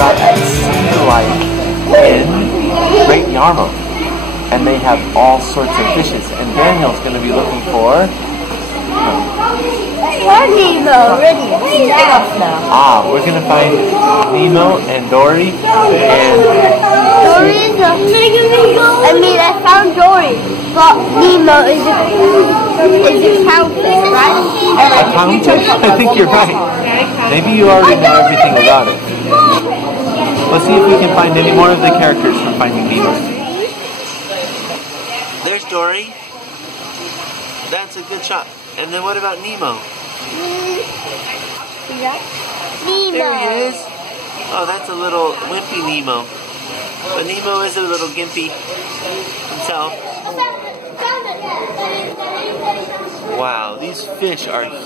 are at Sea Life in Great Yarmouth, and they have all sorts of fishes. And Daniel's going to be looking for Nemo, ready now. we're going to find Nemo and Dory. And Dory's I found Dory, but Nemo is a clownfish, right? a clownfish? I think you're right. Maybe you already know everything about it. Let's see if we can find any more of the characters from Finding Nemo. There's Dory. That's a good shot. And then what about Nemo? Nemo. There he is. Oh, that's a little wimpy Nemo. But Nemo is a little gimpy himself. Wow, these fish are huge.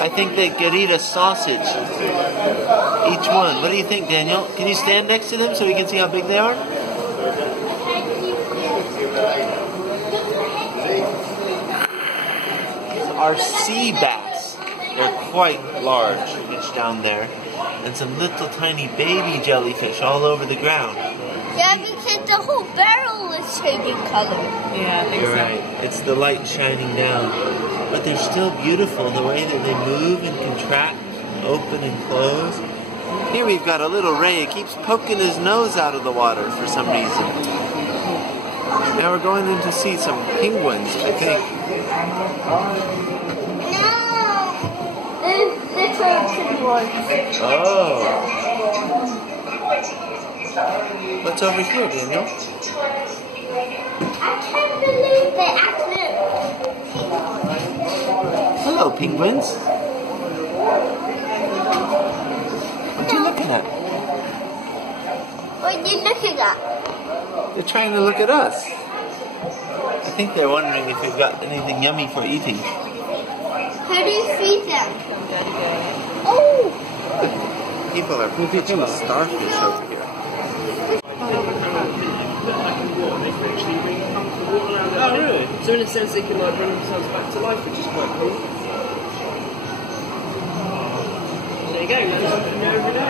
I think they could eat a sausage. Each one. What do you think, Daniel? Can you stand next to them so we can see how big they are? These are sea bass. They're quite large fish down there. And some little tiny baby jellyfish all over the ground. Yeah, because the whole barrel is changing color. Yeah, I think You're so. right. It's the light shining down. But they're still beautiful, the way that they move and contract, open and close. Here we've got a little ray. It keeps poking his nose out of the water for some reason. Now we're going in to see some penguins, I think. Oh. What's over here, Daniel? I can't believe they actually. Hello, penguins. What are you looking at? What are you looking at? They're trying to look at us. I think they're wondering if we've got anything yummy for eating. How do you feed them? Oh! People are catching starfish over here. Oh, really? So in a sense they can like bring themselves back to life, which is quite cool. There you go, learn something new every day.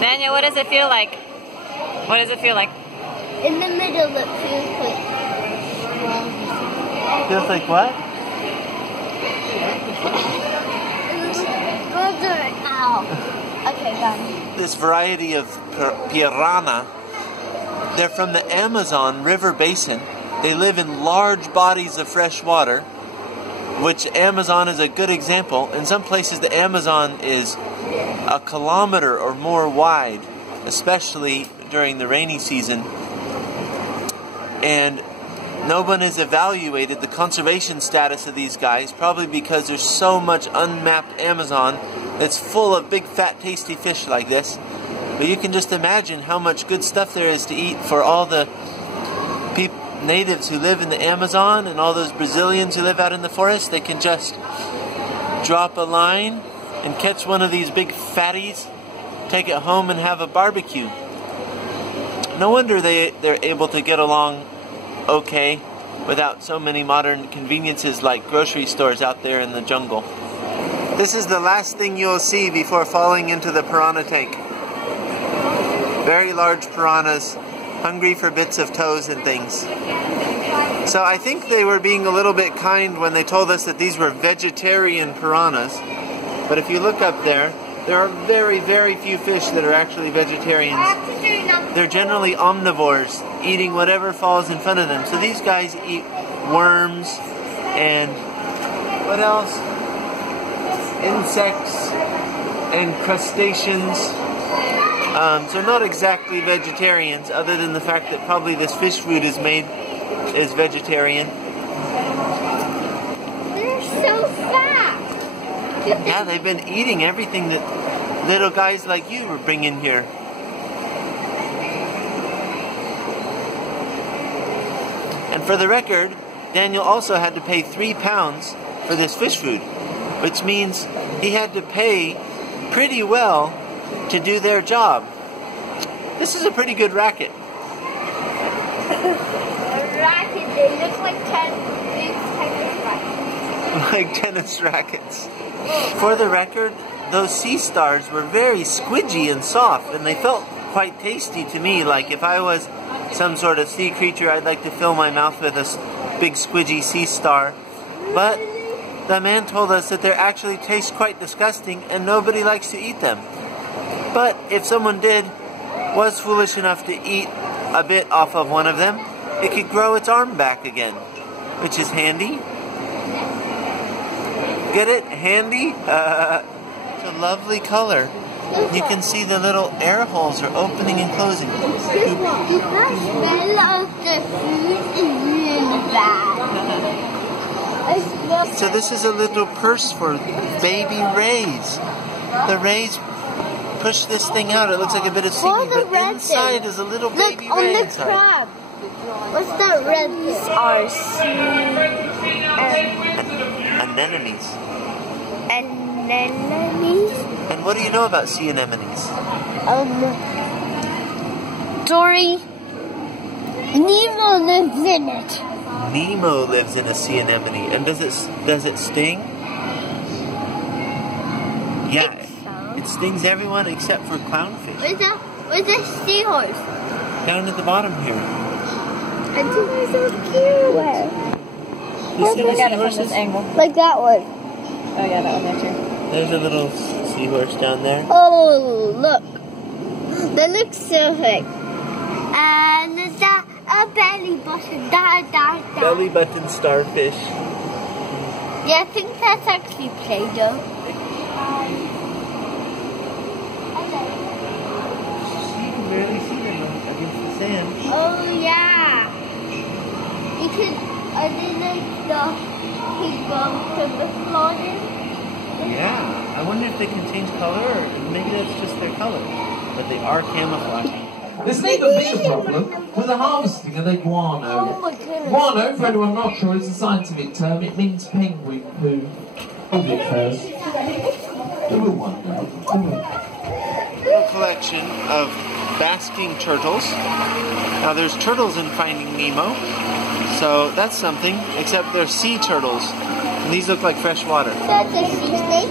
Daniel, what does it feel like? What does it feel like? In the middle it feels like... Feels like what? Ow. Okay, done. This variety of piranha, they're from the Amazon River Basin. They live in large bodies of fresh water, which Amazon is a good example. In some places the Amazon is a kilometer or more wide, especially during the rainy season. And no one has evaluated the conservation status of these guys, probably because there's so much unmapped Amazon that's full of big, fat, tasty fish like this. But you can just imagine how much good stuff there is to eat for all the natives who live in the Amazon and all those Brazilians who live out in the forest. They can just drop a line and catch one of these big fatties, take it home and have a barbecue. No wonder they're able to get along okay without so many modern conveniences like grocery stores out there in the jungle. This is the last thing you'll see before falling into the piranha tank. Very large piranhas, hungry for bits of toes and things. So I think they were being a little bit kind when they told us that these were vegetarian piranhas. But if you look up there are very, very few fish that are actually vegetarians. They're generally omnivores, eating whatever falls in front of them. So these guys eat worms and what else? Insects and crustaceans. So not exactly vegetarians, other than the fact that probably this fish food is made is vegetarian. They're so fat. Yeah, they've been eating everything that little guys like you were bringing here. And for the record, Daniel also had to pay £3 for this fish food, which means he had to pay pretty well to do their job. This is a pretty good racket. A racket, they look like 10 big types of rackets. like tennis rackets. For the record, those sea stars were very squidgy and soft, and they felt quite tasty to me. Like if I was some sort of sea creature, I'd like to fill my mouth with a big squidgy sea star. But the man told us that they actually taste quite disgusting and nobody likes to eat them. But if someone was foolish enough to eat a bit off of one of them, it could grow its arm back again, which is handy. Get it? Handy? It's a lovely color. You can see the little air holes are opening and closing. The smell of the food is really bad. So this is a little purse for baby rays. The rays push this thing out. It looks like a bit of seaweed, but inside is a little baby ray inside. Crab. What's that red? These are anemones. Anemones? And what do you know about sea anemones? Dory. Nemo lives in it. Nemo lives in a sea anemone. And does it sting? Yeah. It stings everyone except for clownfish. Where's the seahorse? Down at the bottom here. I think they're so cute. Where? You see the Look at it from seahorses? this angle. Like that one. Oh yeah, that one there too. There's a little seahorse down there. Oh, look. That looks so big. And there's a belly button. Belly button starfish. Yeah, I think that's actually Play-Doh. You can barely see them against the sand. Oh, yeah. You can, are they like the pig bumps from the flooding? Yeah. I wonder if they can change color, or maybe that's just their color. But they are camouflaging. There's never been a problem with the harvesting of their guano. Oh my goodness. Guano, for anyone not sure, is a scientific term. It means penguin poo. Hold it first. Do a wonder. Little collection of basking turtles. Now there's turtles in Finding Nemo, so that's something, except they're sea turtles. And these look like fresh water. That's a sea snake.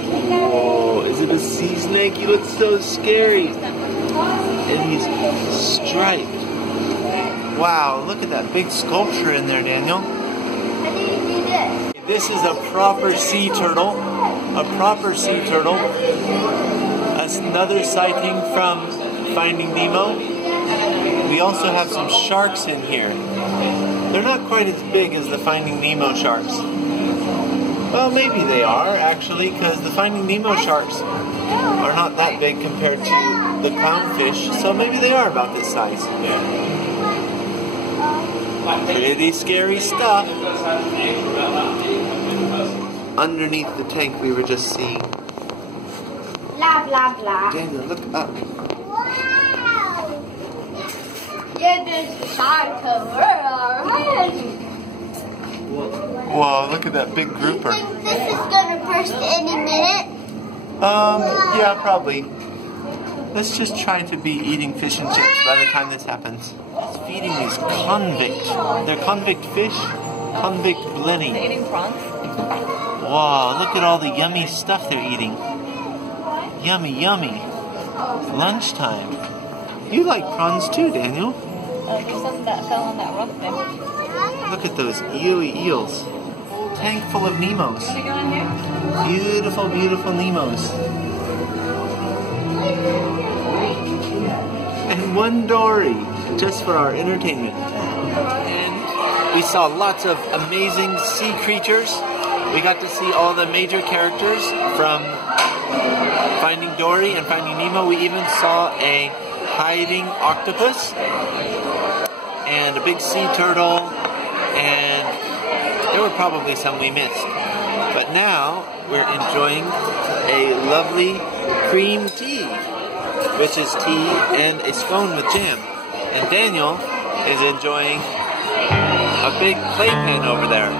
Oh, is it a sea snake? He looks so scary. And he's striped. Wow, look at that big sculpture in there, Daniel. How do you do this? This is a proper sea turtle. A proper sea turtle. Another sighting from Finding Nemo. We also have some sharks in here. They're not quite as big as the Finding Nemo sharks. Well, maybe they are, actually, because the Finding Nemo sharks are not that big compared to the clownfish, so maybe they are about this size. Pretty scary stuff. Underneath the tank we were just seeing. Blah, blah, blah. Daniel, look up. Wow! Yeah, there's a shark over our head. Whoa, look at that big grouper. You think this is gonna burst any minute? Yeah, probably. Let's just try to be eating fish and chips by the time this happens. It's feeding these convict. They're convict fish. Convict blenny. They're eating prawns? Wow, look at all the yummy stuff they're eating. Yummy, yummy. Lunchtime. You like prawns too, Daniel. There's some that fell on that rock there. Look at those eely eels. Tank full of Nemos. Wanna go in here? Beautiful, beautiful Nemos. And one dory, just for our entertainment. And we saw lots of amazing sea creatures. We got to see all the major characters from Finding Dory and Finding Nemo. We even saw a hiding octopus and a big sea turtle, and there were probably some we missed. But now we're enjoying a lovely cream tea, which is tea and a scone with jam. And Daniel is enjoying a big playpen over there.